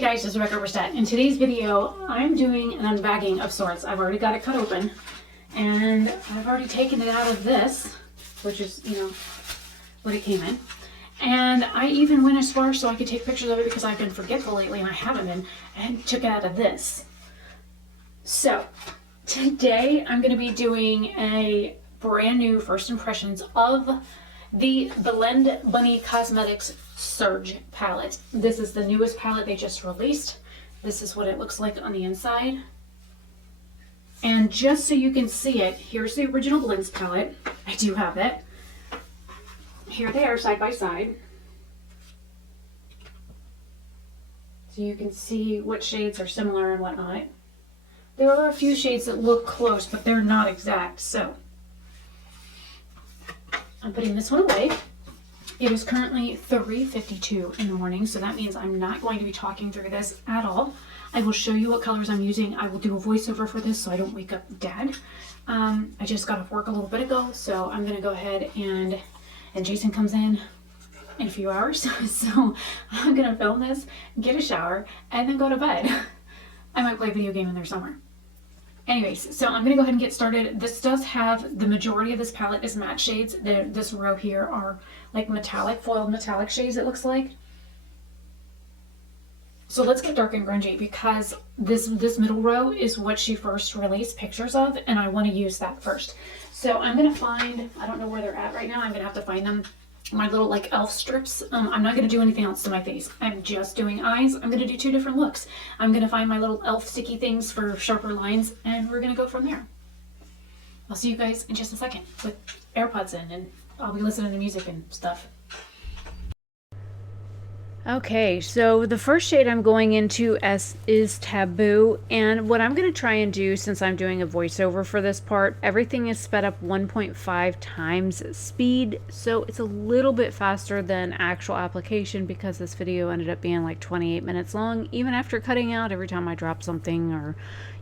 Hey guys, this is Oberstadt. In today's video, I'm doing an unbagging of sorts. I've already got it cut open, and I've already taken it out of this, which is, what it came in. And I even went as far so I could take pictures of it because I've been forgetful lately and I haven't been, and took it out of this. So, today I'm going to be doing a brand new first impressions of the Blend Bunny Cosmetics Surge palette. This is the newest palette they just released. This is what it looks like on the inside. And just so you can see it, here's the original Blends palette. I do have it. Here they are side by side. So you can see what shades are similar and whatnot. There are a few shades that look close, but they're not exact. So I'm putting this one away. It is currently 3:52 in the morning, so that means I'm not going to be talking through this at all. I will show you what colors I'm using. I will do a voiceover for this so I don't wake up Dad. I just got off work a little bit ago, so I'm going to go ahead and Jason comes in a few hours. So I'm going to film this, get a shower, and then go to bed. I might play a video game in there somewhere. Anyways, so I'm going to go ahead and get started. This does have, the majority of this palette is matte shades. This row here are like metallic, foiled metallic shades it looks like. So let's get dark and grungy because this middle row is what she first released pictures of, and I want to use that first. So I'm going to find, I don't know where they're at right now. I'm going to have to find them. My little like elf strips. I'm not going to do anything else to my face. I'm just doing eyes. I'm going to do two different looks. I'm going to find my little elf sticky things for sharper lines, and we're going to go from there. I'll see you guys in just a second with AirPods in, and I'll be listening to music and stuff. Okay, so the first shade I'm going into is Taboo, and what I'm going to try and do, since I'm doing a voiceover for this part, everything is sped up 1.5 times speed, so it's a little bit faster than actual application because this video ended up being like 28 minutes long, even after cutting out every time I drop something or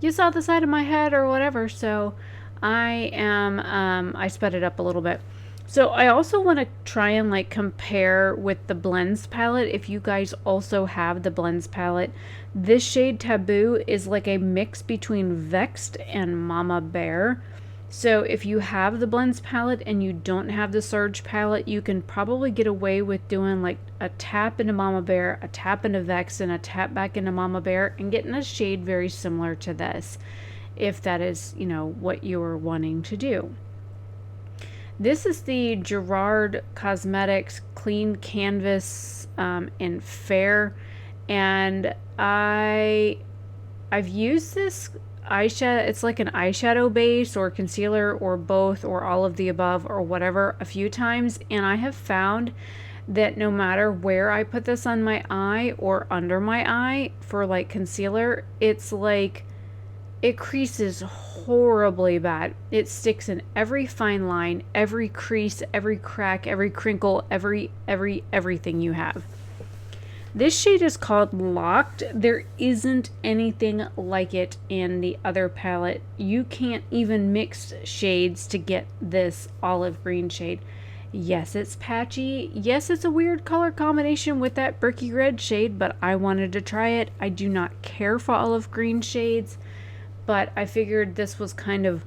you saw the side of my head or whatever. So I sped it up a little bit. So I also want to try and like compare with the Blends palette. If you guys also have the Blends palette, this shade Taboo is like a mix between Vexed and Mama Bear. So if you have the Blends palette and you don't have the Surge palette, you can probably get away with doing like a tap into Mama Bear, a tap into Vexed, and a tap back into Mama Bear, and getting a shade very similar to this, if that is, what you're wanting to do. This is the Gerard Cosmetics Clean Canvas in Fair, and I've used this eyeshadow. It's like an eyeshadow base or concealer or both or all of the above or whatever a few times, and I have found that no matter where I put this on my eye or under my eye for like concealer, it's like it creases horribly bad. It sticks in every fine line, every crease, every crack, every crinkle, everything you have. This shade is called Locked. There isn't anything like it in the other palette. You can't even mix shades to get this olive green shade. Yes, it's patchy. Yes, it's a weird color combination with that bricky red shade, but I wanted to try it. I do not care for olive green shades, but I figured this was kind of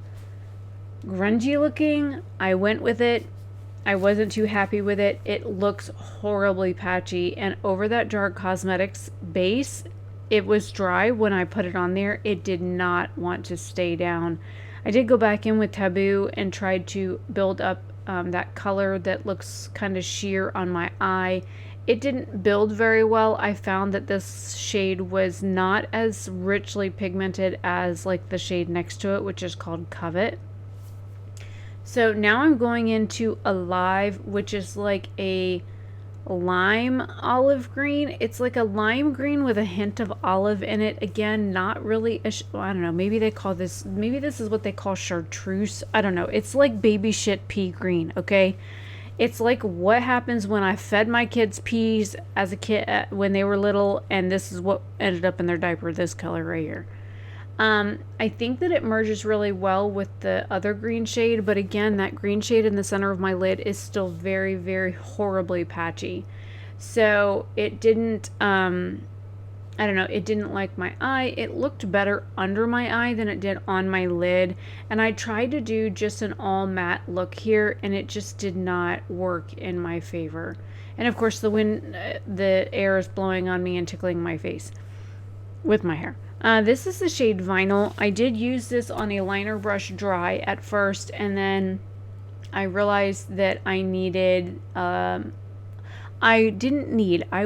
grungy looking. I went with it. I wasn't too happy with it. It looks horribly patchy, and over that Gerard Cosmetics base, it was dry when I put it on there. It did not want to stay down. I did go back in with Taboo and tried to build up that color that looks kind of sheer on my eye. It didn't build very well. I found that this shade was not as richly pigmented as like the shade next to it, which is called Covet. So now I'm going into Alive, which is like a lime olive green. It's like a lime green with a hint of olive in it. Again, not really I don't know, maybe this is what they call chartreuse. I don't know. It's like baby shit pea green, okay? It's like what happens when I fed my kids peas as a kid when they were little, and this is what ended up in their diaper, this color right here. I think that it merges really well with the other green shade, but again, that green shade in the center of my lid is still very, very horribly patchy. So it didn't, I don't know, it didn't like my eye. It looked better under my eye than it did on my lid. And I tried to do just an all matte look here, and it just did not work in my favor. And of course, the air is blowing on me and tickling my face with my hair. This is the shade Vinyl. I did use this on a liner brush dry at first, and then I realized that I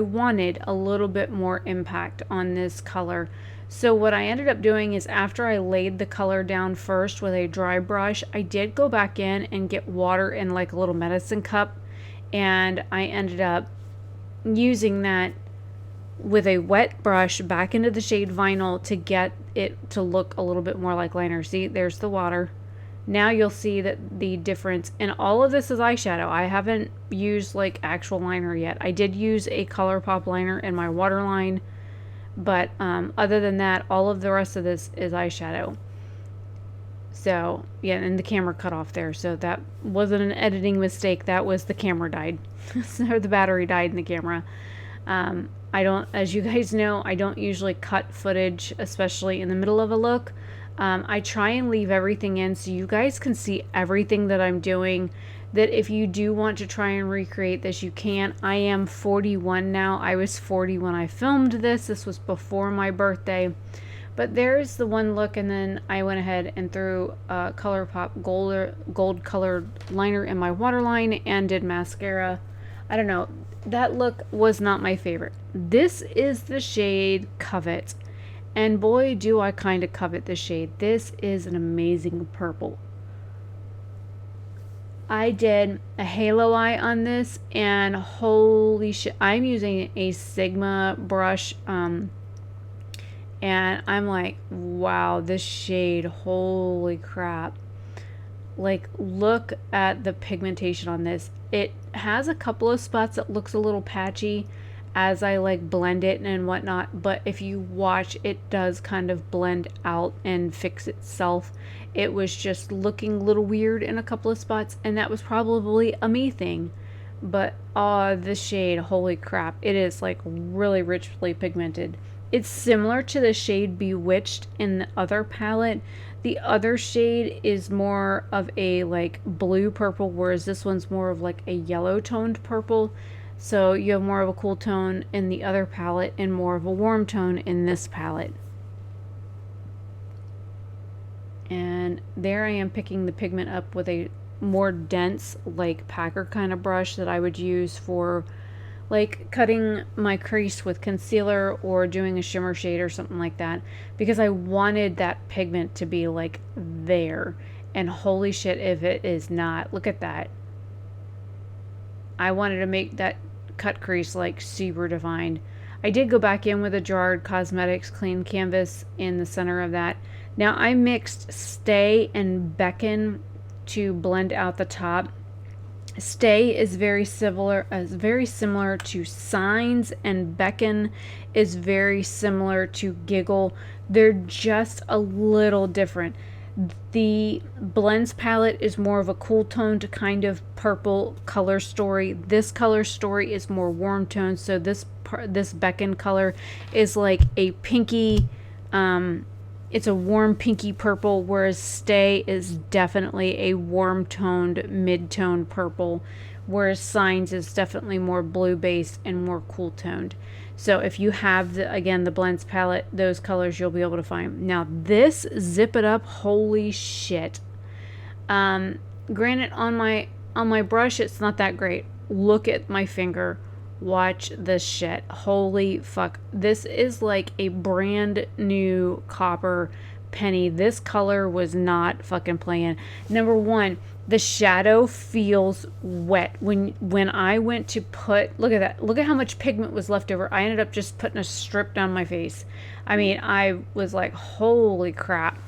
wanted a little bit more impact on this color. So what I ended up doing is, after I laid the color down first with a dry brush, I did go back in and get water in like a little medicine cup, and I ended up using that with a wet brush back into the shade Vinyl to get it to look a little bit more like liner. See, there's the water. Now you'll see that the difference, and all of this is eyeshadow. I haven't used like actual liner yet. I did use a ColourPop liner in my waterline, but other than that, all of the rest of this is eyeshadow. So yeah, and the camera cut off there, so that wasn't an editing mistake. That was the camera died. So the battery died in the camera. I don't, as you guys know, I don't usually cut footage, especially in the middle of a look. I try and leave everything in so you guys can see everything that I'm doing, that if you do want to try and recreate this, you can. I am 41 now. I was 40 when I filmed this. This was before my birthday. But there's the one look, and then I went ahead and threw ColourPop gold colored liner in my waterline and did mascara. I don't know. That look was not my favorite. This is the shade Covet. And boy, do I kind of covet this shade. This is an amazing purple. I did a halo eye on this, and holy shit. I'm using a Sigma brush, and I'm like, wow, this shade, holy crap. Like, look at the pigmentation on this. It has a couple of spots that looks a little patchy as I like blend it and whatnot, but if you watch, it does kind of blend out and fix itself. It was just looking a little weird in a couple of spots, and that was probably a me thing. But this shade, holy crap, it is like really richly pigmented. It's similar to the shade Bewitched in the other palette. The other shade is more of a like blue purple, whereas this one's more of like a yellow toned purple. So you have more of a cool tone in the other palette and more of a warm tone in this palette. And there I am picking the pigment up with a more dense, like packer kind of brush that I would use for like cutting my crease with concealer or doing a shimmer shade or something like that, because I wanted that pigment to be like there. And holy shit if it is not. Look at that. I wanted to make that cut crease like super defined. I did go back in with a Gerard Cosmetics clean canvas in the center of that. Now I mixed Stay and Beckon to blend out the top. Stay is very similar to Signs, and Beckon is very similar to Giggle. They're just a little different. The Blends palette is more of a cool toned kind of purple color story. This color story is more warm toned, so this Beckon color is like a pinky, it's a warm pinky purple, whereas Stay is definitely a warm toned mid-toned purple, whereas Signs is definitely more blue based and more cool toned. So if you have the Blends palette, those colors you'll be able to find. Now this Zip It Up, holy shit. Granted, on my brush it's not that great. Look at my finger. Watch this shit. Holy fuck. This is like a brand new copper penny. This color was not fucking playing. Number one, the shadow feels wet. When I went to put, look at that. Look at how much pigment was left over. I ended up just putting a strip down my face. I mean, I was like, holy crap.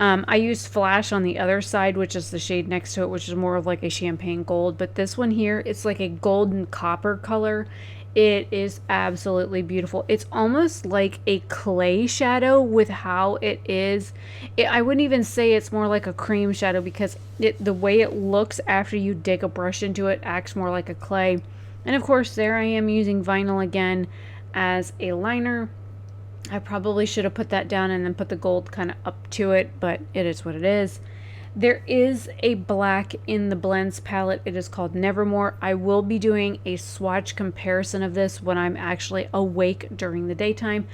I used Flash on the other side, which is the shade next to it, which is more of like a champagne gold. But this one here, it's like a golden copper color. It is absolutely beautiful. It's almost like a clay shadow with how it is. I wouldn't even say it's more like a cream shadow, because the way it looks after you dig a brush into it acts more like a clay. And of course, there I am using vinyl again as a liner. I probably should have put that down and then put the gold kind of up to it, but it is what it is. There is a black in the Blends palette. It is called Nevermore. I will be doing a swatch comparison of this when I'm actually awake during the daytime.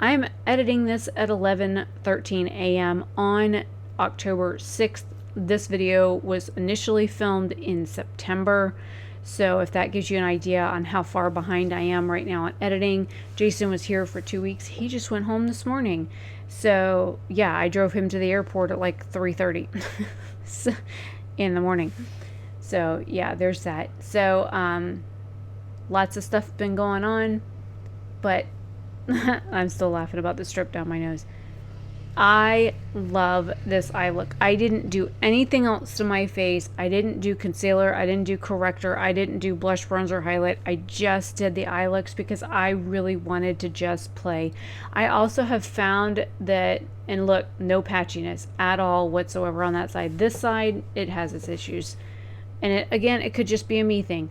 I'm editing this at 11:13 a.m. on October 6th. This video was initially filmed in September. So if that gives you an idea on how far behind I am right now on editing. Jason was here for 2 weeks. He just went home this morning. So yeah, I drove him to the airport at like 3:30 in the morning. So yeah, there's that. So lots of stuff been going on, but I'm still laughing about the strip down my nose. I love this eye look. I didn't do anything else to my face. I didn't do concealer. I didn't do corrector. I didn't do blush, bronzer, highlight. I just did the eye looks because I really wanted to just play. I also have found that, and look, no patchiness at all whatsoever on that side. This side, it has its issues. And it could just be a me thing.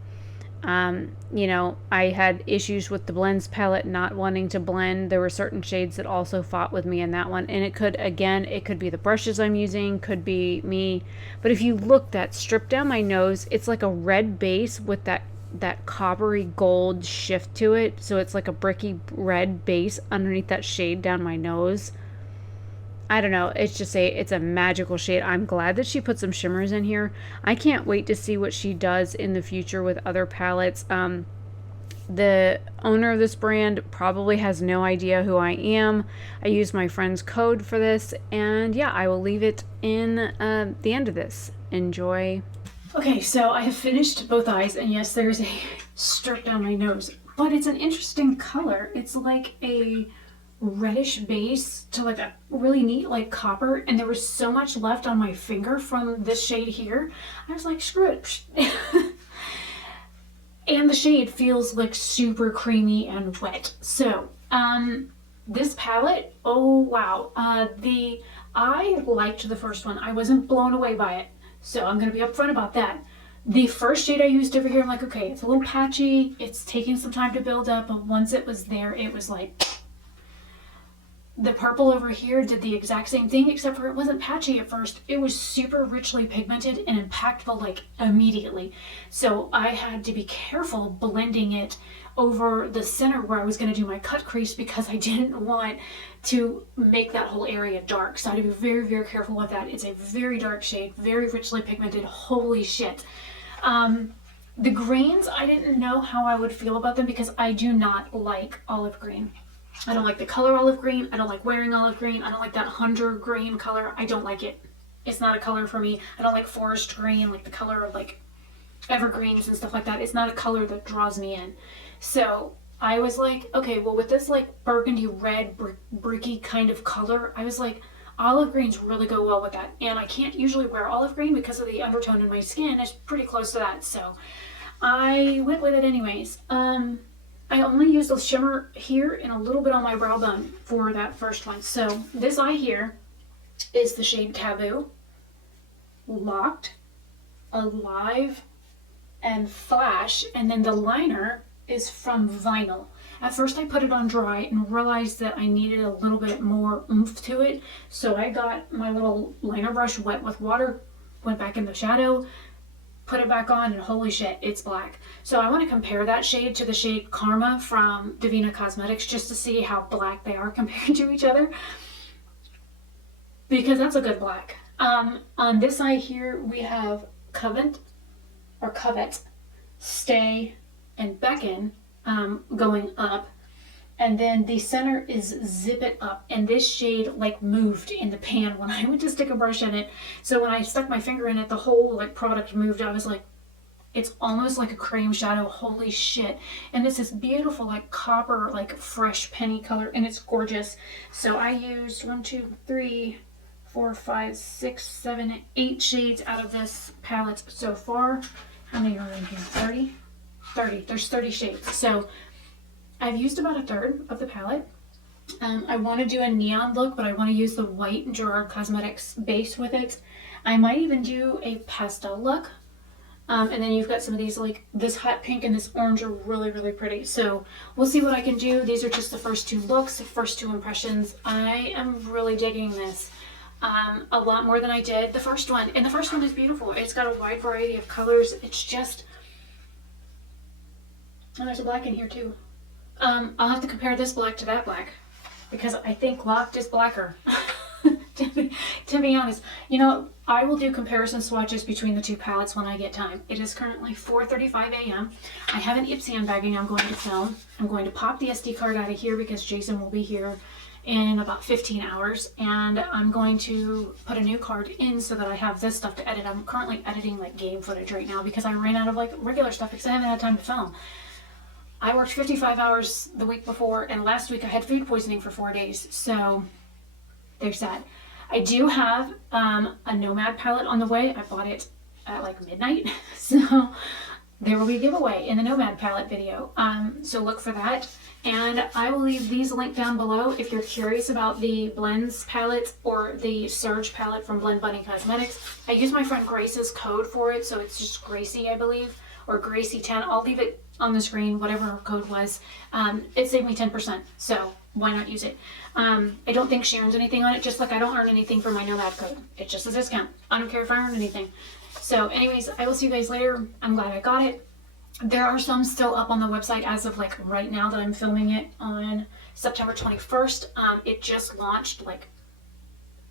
You know, I had issues with the Blends palette not wanting to blend. There were certain shades that also fought with me in that one. And it could be the brushes I'm using, could be me. But if you look, that strip down my nose, it's like a red base with that coppery gold shift to it. So it's like a bricky red base underneath that shade down my nose. I don't know. It's a magical shade. I'm glad that she put some shimmers in here. I can't wait to see what she does in the future with other palettes. The owner of this brand probably has no idea who I am. I use my friend's code for this, and yeah, I will leave it in the end of this. Enjoy. Okay, so I have finished both eyes, and yes, there's a strip down my nose, but it's an interesting color. It's like a reddish base to like a really neat like copper, and there was so much left on my finger from this shade here. I was like, screw it. And the shade feels like super creamy and wet. So this palette, oh wow, I liked the first one. I wasn't blown away by it, so I'm gonna be upfront about that. The first shade I used over here, I'm like, okay, it's a little patchy, it's taking some time to build up, but once it was there, it was like, the purple over here did the exact same thing, except for it wasn't patchy at first. It was super richly pigmented and impactful like immediately. So I had to be careful blending it over the center where I was going to do my cut crease because I didn't want to make that whole area dark. So I had to be very, very careful with that. It's a very dark shade, very richly pigmented. Holy shit. The greens, I didn't know how I would feel about them because I do not like olive green. I don't like the color olive green. I don't like wearing olive green. I don't like that hunter green color. I don't like it. It's not a color for me. I don't like forest green, like the color of like evergreens and stuff like that. It's not a color that draws me in. So I was like, okay, well with this like burgundy red bricky kind of color, I was like, olive greens really go well with that. And I can't usually wear olive green because of the undertone in my skin. It's pretty close to that. So I went with it anyways. I only used a shimmer here and a little bit on my brow bone for that first one. So this eye here is the shade Taboo, Locked, Alive, and Flash. And then the liner is from Vinyl. At first I put it on dry and realized that I needed a little bit more oomph to it. So I got my little liner brush wet with water, went back in the shadow, put it back on, and holy shit, it's black. So I want to compare that shade to the shade Karma from Divina Cosmetics just to see how black they are compared to each other, because that's a good black. On this eye here we have Covet, Stay, and Beckon going up. And then the center is Zip It Up, and this shade like moved in the pan when I went to stick a brush in it. So when I stuck my finger in it, the whole like product moved. I was like, it's almost like a cream shadow. Holy shit. And this is beautiful like copper, like fresh penny color, and it's gorgeous. So I used 1, 2, 3, 4, 5, 6, 7, 8 shades out of this palette so far. How many are in here? 30? 30. There's 30 shades. So I've used about a third of the palette. I want to do a neon look, but I want to use the white Gerard Cosmetics base with it. I might even do a pastel look. And then you've got some of these, like this hot pink and this orange are really, really pretty. So we'll see what I can do. These are just the first two looks, the first two impressions. I am really digging this a lot more than I did the first one. And the first one is beautiful. It's got a wide variety of colors. It's just, and there's a black in here too. I'll have to compare this black to that black because I think Locked is blacker. to be honest, you know, I will do comparison swatches between the two palettes when I get time. It is currently 4:35 a.m. I have an Ipsy unbagging I'm going to film. I'm going to pop the SD card out of here because Jason will be here in about 15 hours, and I'm going to put a new card in so that I have this stuff to edit. I'm currently editing like game footage right now because I ran out of like regular stuff because I haven't had time to film. I worked 55 hours the week before, and last week I had food poisoning for 4 days, so there's that. I do have a Nomad palette on the way. I bought it at like midnight, so there will be a giveaway in the Nomad palette video. So look for that. And I will leave these linked down below if you're curious about the Blends palette or the Surge palette from Blend Bunny Cosmetics. I used my friend Grace's code for it, so it's just Gracie, I believe, or Gracie10. I'll leave it on the screen, whatever her code was. It saved me 10%, so why not use it? I don't think she earns anything on it, just like I don't earn anything for my Nomad code. It's just a discount. I don't care if I earn anything. So anyways, I will see you guys later. I'm glad I got it. There are some still up on the website as of like right now that I'm filming it on September 21st. It just launched like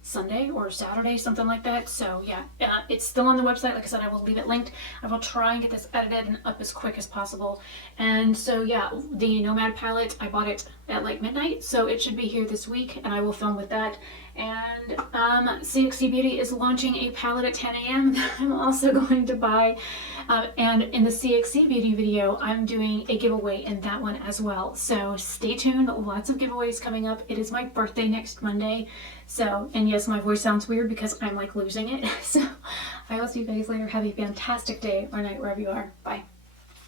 Sunday or Saturday, something like that. So yeah, it's still on the website. Like I said, I will leave it linked. I will try and get this edited and up as quick as possible. And so yeah, the Nomad palette, I bought it at like midnight, so it should be here this week, and I will film with that. And CXC Beauty is launching a palette at 10 a.m. that I'm also going to buy. And in the CXC Beauty video, I'm doing a giveaway in that one as well. So stay tuned, lots of giveaways coming up. It is my birthday next Monday. So, and yes, my voice sounds weird because I'm like losing it. So I will see you guys later. Have a fantastic day or night wherever you are. Bye.